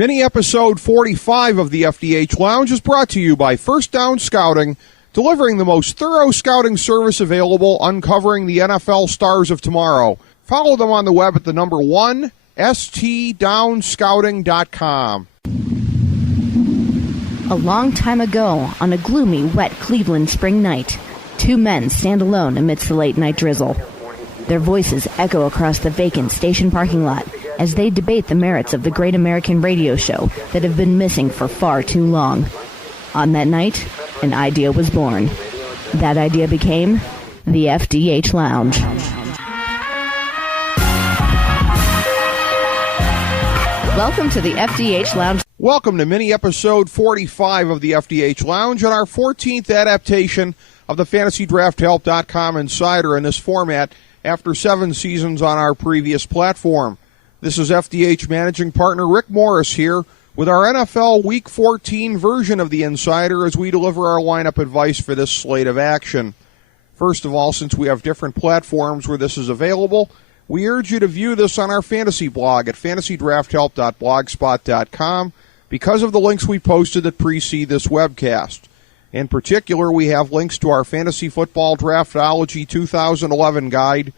Mini episode 45 of the FDH Lounge is brought to you by First Down Scouting, delivering the most thorough scouting service available, uncovering the NFL stars of tomorrow. Follow them on the web at the number 1, stdownscouting.com. A long time ago, on a gloomy, wet Cleveland spring night, two men stand alone amidst the late-night drizzle. Their voices echo across the vacant station parking lot as they debate the merits of the great American radio show that have been missing for far too long. On that night, an idea was born. That idea became the FDH Lounge. Welcome to the FDH Lounge. Welcome to mini episode 45 of the FDH Lounge and our 14th adaptation of the FantasyDraftHelp.com Insider in this format after 7 seasons on our previous platform. This is FDH Managing Partner Rick Morris here with our NFL Week 14 version of the Insider as we deliver our lineup advice for this slate of action. First of all, since we have different platforms where this is available, we urge you to view this on our fantasy blog at fantasydrafthelp.blogspot.com because of the links we posted that precede this webcast. In particular, we have links to our Fantasy Football Draftology 2011 guide,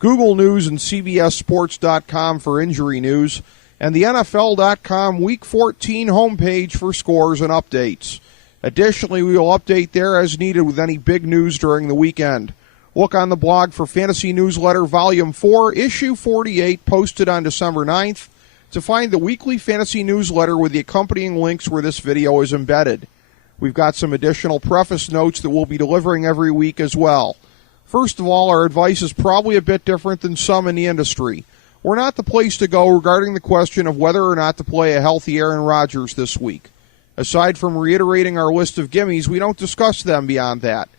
Google News and CBSSports.com for injury news, and the NFL.com Week 14 homepage for scores and updates. Additionally, we will update there as needed with any big news during the weekend. Look on the blog for Fantasy Newsletter Volume 4, Issue 48, posted on December 9th, to find the weekly fantasy newsletter with the accompanying links where this video is embedded. We've got some additional preface notes that we'll be delivering every week as well. First of all, our advice is probably a bit different than some in the industry. We're not the place to go regarding the question of whether or not to play a healthy Aaron Rodgers this week. Aside from reiterating our list of gimmies, we don't discuss them beyond that.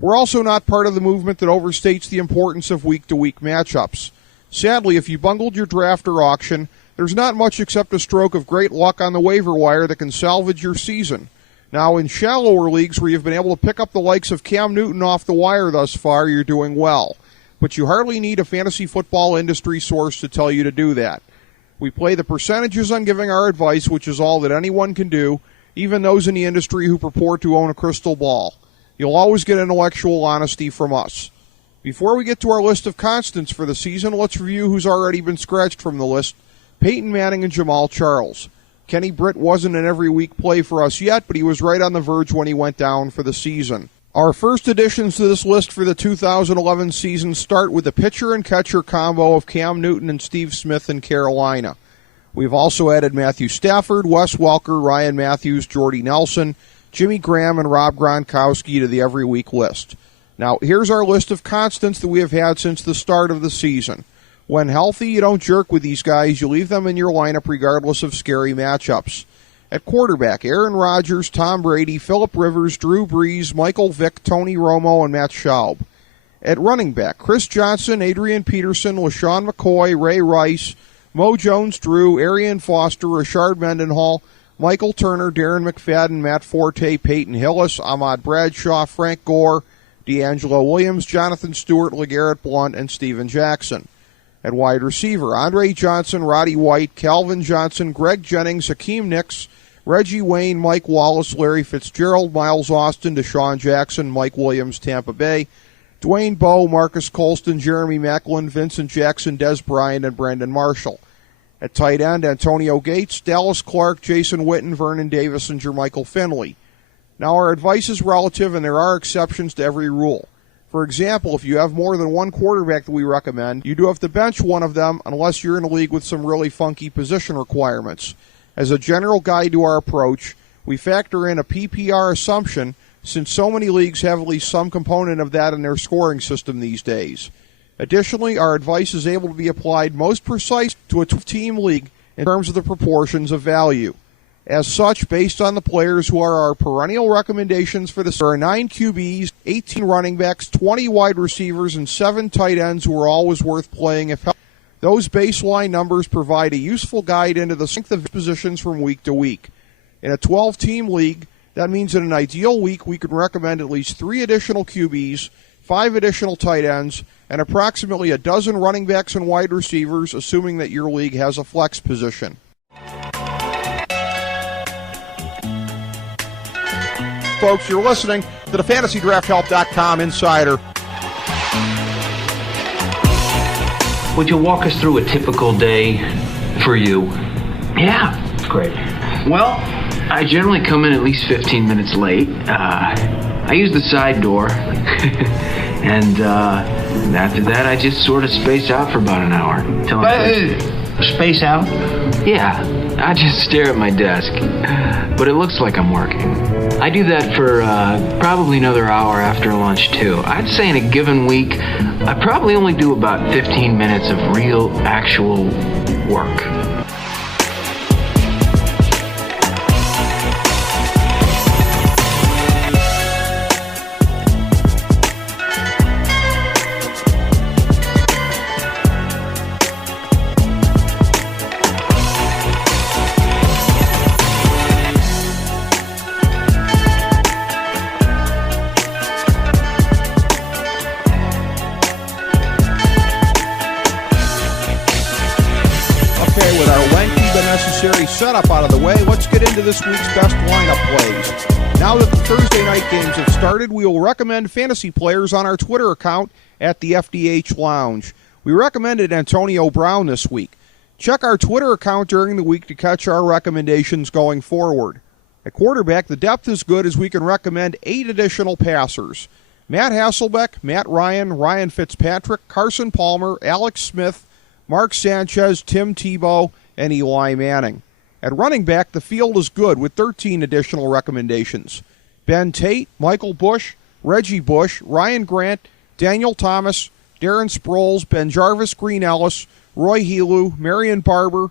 We're also not part of the movement that overstates the importance of week-to-week matchups. Sadly, if you bungled your draft or auction, there's not much except a stroke of great luck on the waiver wire that can salvage your season. Now, in shallower leagues where you've been able to pick up the likes of Cam Newton off the wire thus far, you're doing well. But you hardly need a fantasy football industry source to tell you to do that. We play the percentages on giving our advice, which is all that anyone can do, even those in the industry who purport to own a crystal ball. You'll always get intellectual honesty from us. Before we get to our list of constants for the season, let's review who's already been scratched from the list: Peyton Manning and Jamal Charles. Kenny Britt wasn't an every-week play for us yet, but he was right on the verge when he went down for the season. Our first additions to this list for the 2011 season start with the pitcher and catcher combo of Cam Newton and Steve Smith in Carolina. We've also added Matthew Stafford, Wes Welker, Ryan Matthews, Jordy Nelson, Jimmy Graham, and Rob Gronkowski to the every-week list. Now, here's our list of constants that we have had since the start of the season. When healthy, you don't jerk with these guys. You leave them in your lineup regardless of scary matchups. At quarterback, Aaron Rodgers, Tom Brady, Phillip Rivers, Drew Brees, Michael Vick, Tony Romo, and Matt Schaub. At running back, Chris Johnson, Adrian Peterson, LaShawn McCoy, Ray Rice, Mo Jones-Drew, Arian Foster, Rashard Mendenhall, Michael Turner, Darren McFadden, Matt Forte, Peyton Hillis, Ahmad Bradshaw, Frank Gore, D'Angelo Williams, Jonathan Stewart, LeGarrette Blount, and Steven Jackson. At wide receiver, Andre Johnson, Roddy White, Calvin Johnson, Greg Jennings, Hakeem Nicks, Reggie Wayne, Mike Wallace, Larry Fitzgerald, Miles Austin, Deshaun Jackson, Mike Williams, Tampa Bay, Dwayne Bowe, Marcus Colston, Jeremy Maclin, Vincent Jackson, Des Bryant, and Brandon Marshall. At tight end, Antonio Gates, Dallas Clark, Jason Witten, Vernon Davis, and Jermichael Finley. Now, our advice is relative, and there are exceptions to every rule. For example, if you have more than one quarterback that we recommend, you do have to bench one of them unless you're in a league with some really funky position requirements. As a general guide to our approach, we factor in a PPR assumption since so many leagues have at least some component of that in their scoring system these days. Additionally, our advice is able to be applied most precise to a 12-team league in terms of the proportions of value. As such, based on the players who are our perennial recommendations for this, there are 9 QBs, 18 running backs, 20 wide receivers, and 7 tight ends who are always worth playing if healthy. Those baseline numbers provide a useful guide into the strength of positions from week to week. In a 12-team league, that means in an ideal week we could recommend at least 3 additional QBs, 5 additional tight ends, and approximately a dozen running backs and wide receivers, assuming that your league has a flex position. folks. You're listening to the FantasyDraftHelp.com Insider. Would you walk us through a typical day for you? Yeah, it's great. Well, I generally come in at least 15 minutes late. I use the side door. And after that, I just sort of space out for about an hour. Space out? Yeah, I just stare at my desk. But it looks like I'm working. I do that for probably another hour after lunch, too. I'd say in a given week, I probably only do about 15 minutes of real, actual work. Setup out of the way, let's get into this week's best lineup plays. Now that the Thursday night games have started, we will recommend fantasy players on our Twitter account at the FDH Lounge. We recommended Antonio Brown this week. Check our Twitter account during the week to catch our recommendations going forward. At quarterback, the depth is good as we can recommend 8 additional passers. Matt Hasselbeck, Matt Ryan, Ryan Fitzpatrick, Carson Palmer, Alex Smith, Mark Sanchez, Tim Tebow, and Eli Manning. At running back, the field is good with 13 additional recommendations. Ben Tate, Michael Bush, Reggie Bush, Ryan Grant, Daniel Thomas, Darren Sproles, Ben Jarvis, Green Ellis, Roy Helu, Marion Barber,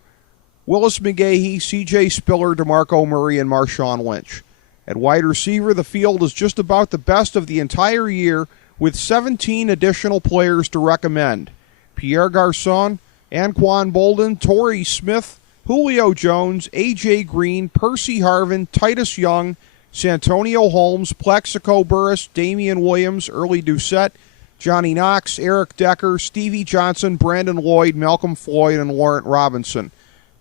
Willis McGahee, C.J. Spiller, DeMarco Murray, and Marshawn Lynch. At wide receiver, the field is just about the best of the entire year with 17 additional players to recommend. Pierre Garçon, Anquan Bolden, Torrey Smith, Julio Jones, A.J. Green, Percy Harvin, Titus Young, Santonio Holmes, Plexico Burris, Damian Williams, Early Doucette, Johnny Knox, Eric Decker, Stevie Johnson, Brandon Lloyd, Malcolm Floyd, and Laurent Robinson.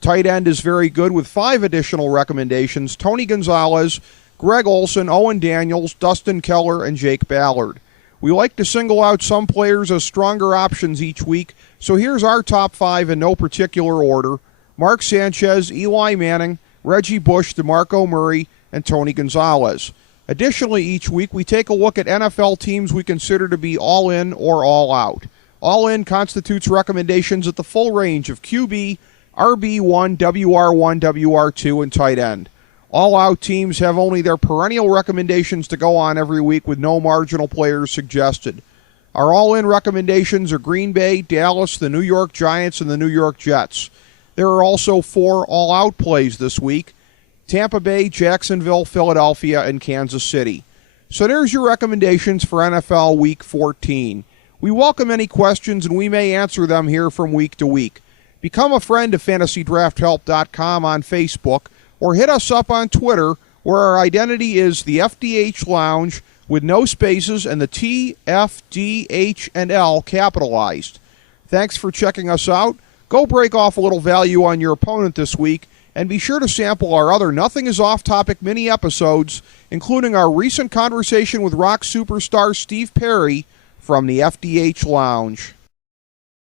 Tight end is very good with 5 additional recommendations: Tony Gonzalez, Greg Olson, Owen Daniels, Dustin Keller, and Jake Ballard. We like to single out some players as stronger options each week, so here's our top 5 in no particular order: Mark Sanchez, Eli Manning, Reggie Bush, DeMarco Murray, and Tony Gonzalez. Additionally, each week we take a look at NFL teams we consider to be all in or all out. All in constitutes recommendations at the full range of QB, RB1, WR1, WR2, and tight end. All out teams have only their perennial recommendations to go on every week with no marginal players suggested. Our all-in recommendations are Green Bay, Dallas, the New York Giants, and the New York Jets. There are also 4 all-out plays this week: Tampa Bay, Jacksonville, Philadelphia, and Kansas City. So there's your recommendations for NFL Week 14. We welcome any questions, and we may answer them here from week to week. Become a friend of FantasyDraftHelp.com on Facebook, or hit us up on Twitter, where our identity is the FDH Lounge with no spaces and the T, F, D, H, and L capitalized. Thanks for checking us out. Go break off a little value on your opponent this week, and be sure to sample our other Nothing is Off-Topic mini episodes, including our recent conversation with rock superstar Steve Perry from the FDH Lounge.